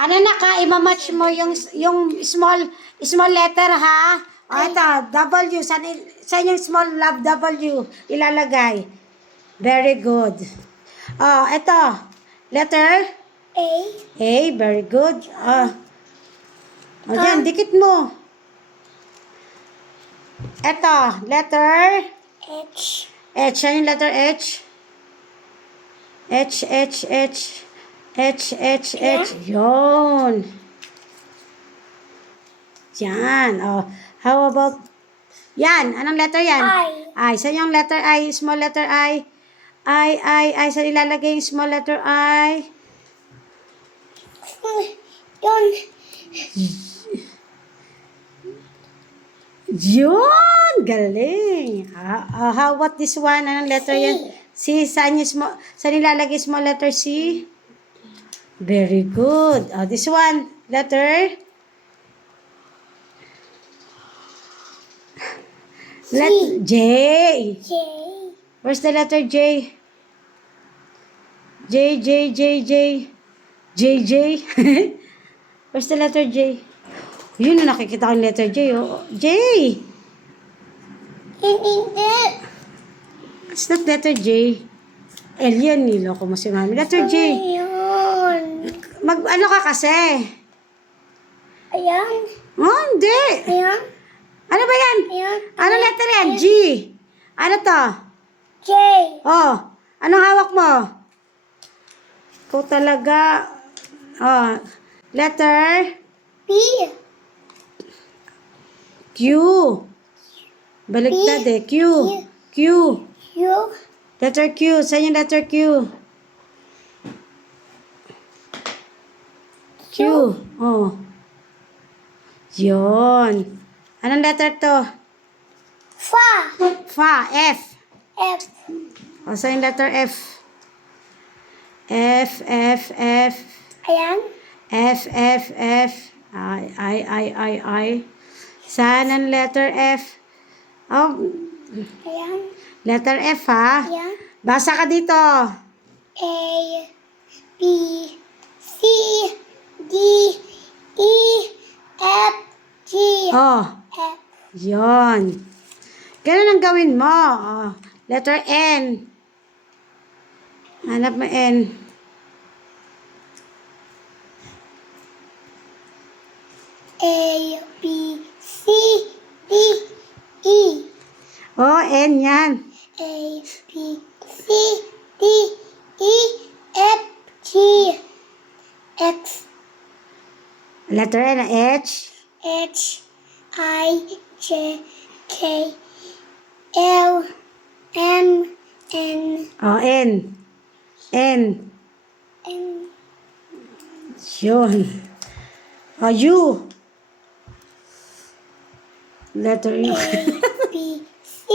Ano na ka, imamatch mo yung small letter, ha? O, ito, W. Saan yung small love W ilalagay? Very good. Oh, ito. Letter? A. A, very good. O, dyan, dikit mo. Ito, letter? H. H. Saan yung letter H? H, H, H. H, H, H. Yun. Yan. Oh, how about... Yan. Anong letter yan? I. I. Saan yung letter I? Small letter I. I. Saan ilalagay yung small letter I? Yun. Yun! Galing! How about this one? Anong letter yan? C. Saan ilalagay small letter C? Very good. This one, letter? J. J. Where's the letter J? J. Where's the letter J? Yun na nakikita ko yung letter J. Oh. J! Hindi. It's not letter J. Alien, niloko mo si mami. Letter J. Yun. Ano ka kasi? Ayan. Oh, hindi. Ayan. Ano ba yan? Ayan. Ano letter yan? G. Ano to? J. Oh, anong hawak mo? Ikaw talaga. Oh, letter B. Q. Baliktad eh. Q. Q. U. Letter Q. Saan yung letter Q? Q. Oh. Yun. Anong letter to? Fa. Fa. F. F. O, saan yung letter F? F. Ayan. F. I. Saan ang letter F? Oh, Ayan. letter F, ha? Ayan. Basa ka dito. A. B. C. D. E. F. G. Oh, F. yon. Ganun ang gawin mo. Oh, letter N. Hanap mo N. A. B. C. D. E. Oh, N yan. A. B. C. D. E. F. G. X. Letter N, H. H. I. J. K. L. M. N. Oh, N. N. N. Yun. Oh, U. Letter U. A. B. C.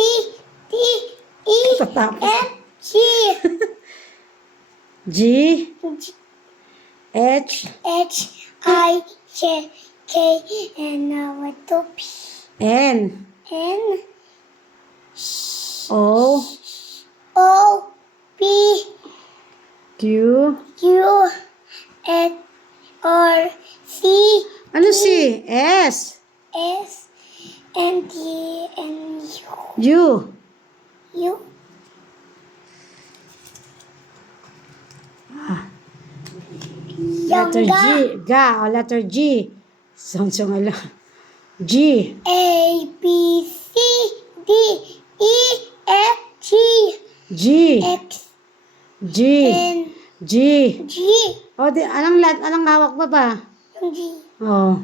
D. E. Tatapos. F. G. G. H. H. I. J. K. And now ito P. N. N. O. O. P. Q. Q. F. R. C. Ano si? S. S. N. T. N. U. U. Letter G. Ga. O, letter G. Song ala. G. A. B. C. D. E. F. G. G. X. G. N. G. G. O, anong hawak mo ba? Yung G. Oh.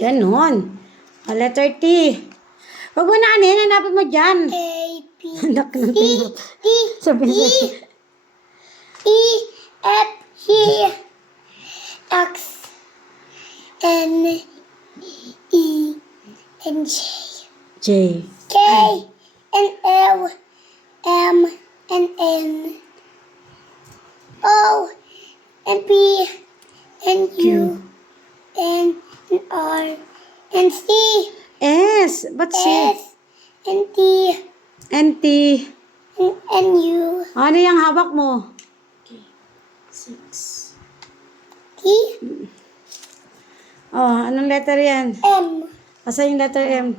Ganon. O, letter T. Huwag mo na hanapin mo dyan. A. B. Anak ng C. tino. D. Sabi E. E. F. G. X. N. E. and J. J. K and L, M and N, O and P and U and R and C, S. Ba't C? S and T N, T. and U. Ano yung hawak mo? T. Oh, anong letter yan? M. Asan yung letter M?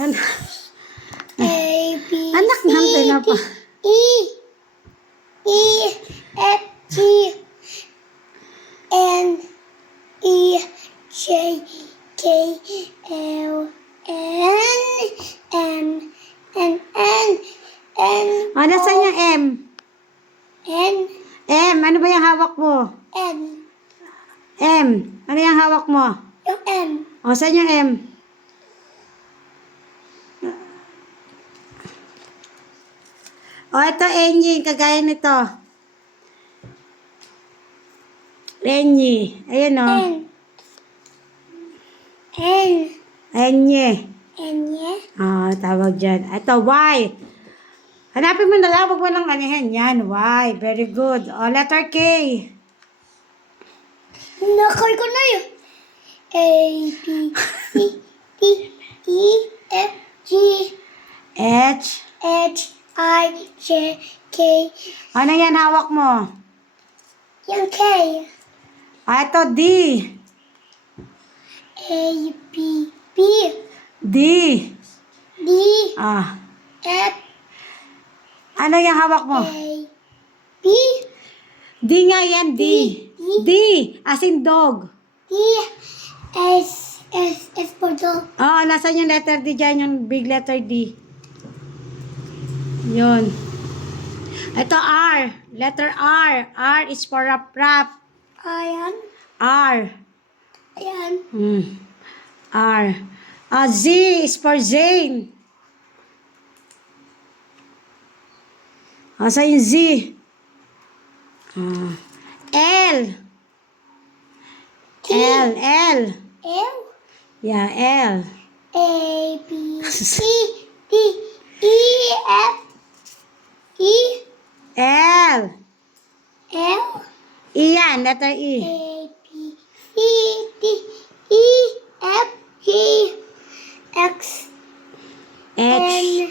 A, B, Anak C, ng tinapa. D, E, F, G, N, E, J, K, L, M, N, Oh, nasan yung M? N, M, ano ba yung hawak mo? N, M, ano yung hawak mo? yung M, O, saan yung M? O, ito, Enyi, kagaya nito. Enyi, ayun o. N, N, Enyi. N, yeah. Ah, tawag dyan. Ito, Y. Hanapin mo na lang, huwag mo lang anihin. Yan, Y. Very good. O, letter K. Nakay ko na yun. A, B, C, D, E, F, G, H. H, I, J, K, Ano yan hawak mo? yung K. Ah, ito, D. A, B, B, D. D, Ah. F, Ano yung hawak mo? A, B, D nga yan, D. D. As in dog. D, S, S for dog. Oo, nasan yung letter D dyan? Yung big letter D. Yun. Ito, R. Letter R. R is for rap. Ayan, R. ayan. R. Z is for Zane. Asa yung Z? L. L. L. L, Yeah, L. A, B, C, D, E, F, E, L. L, E yan, letter E. A, B, C, D, E, F, G, X, H. N,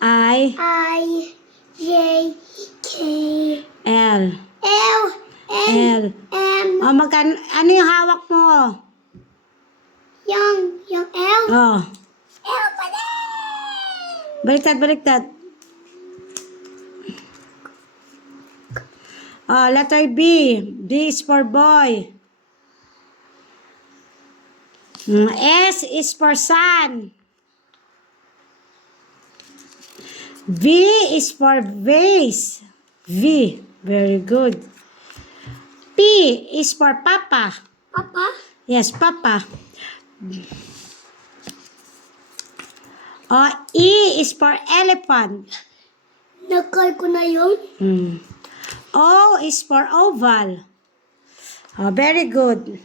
I. I, J, K, L. L, L. N, M, Ano yung hawak mo? yung L, Oh. L pa din! Baliktad. Letter B. B is for boy. S is for sun. V is for vase. V. Very good. P is for papa. Papa, Yes, papa. E is for elephant. nakay ko na yun. O is for oval. Very good.